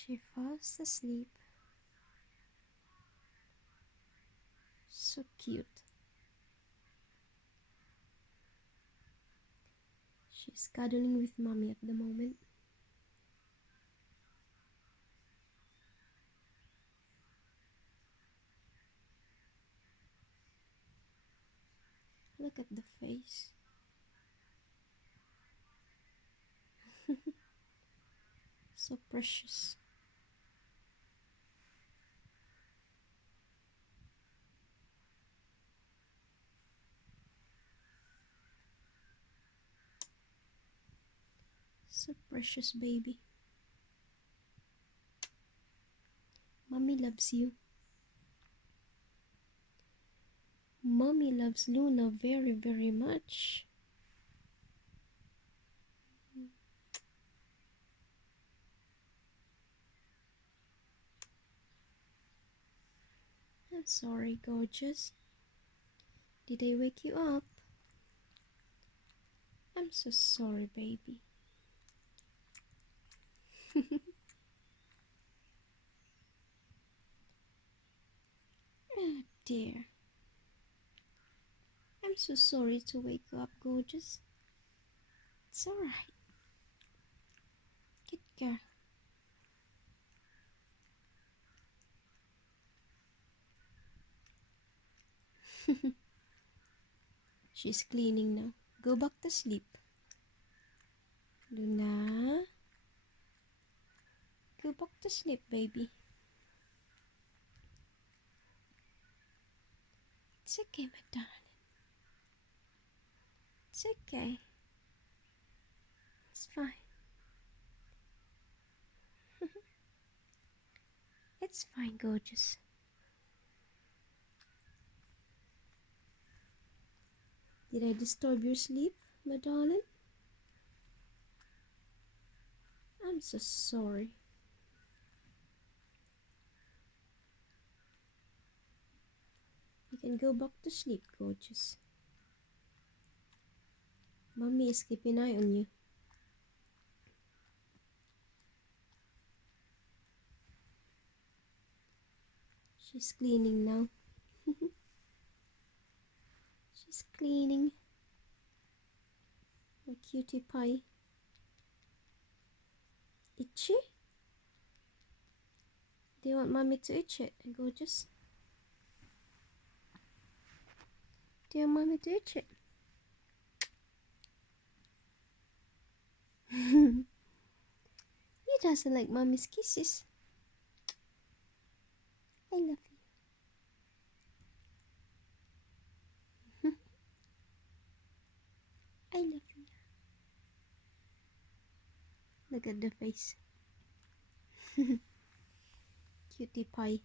She falls asleep. So cute. She's cuddling with mommy at the moment. Look at the face. So precious. So precious, baby. Mommy loves you. Mommy loves Luna very, very much. I'm sorry, gorgeous. Did I wake you up? I'm so sorry, baby. Oh dear. I'm so sorry to wake you up, gorgeous. It's alright. Good girl. She's cleaning now. Go back to sleep. Luna. Go back to sleep, baby. It's okay, my darling. It's okay. It's fine. It's fine, gorgeous. Did I disturb your sleep, my darling? I'm so sorry. You can go back to sleep, gorgeous. Mommy is keeping an eye on you. She's cleaning now. She's cleaning. My cutie pie. Itchy? Do you want mommy to itch it, gorgeous? Do you want mommy to itch it? He doesn't like mommy's kisses. I love you. I love you. Look at the face. Cutie pie.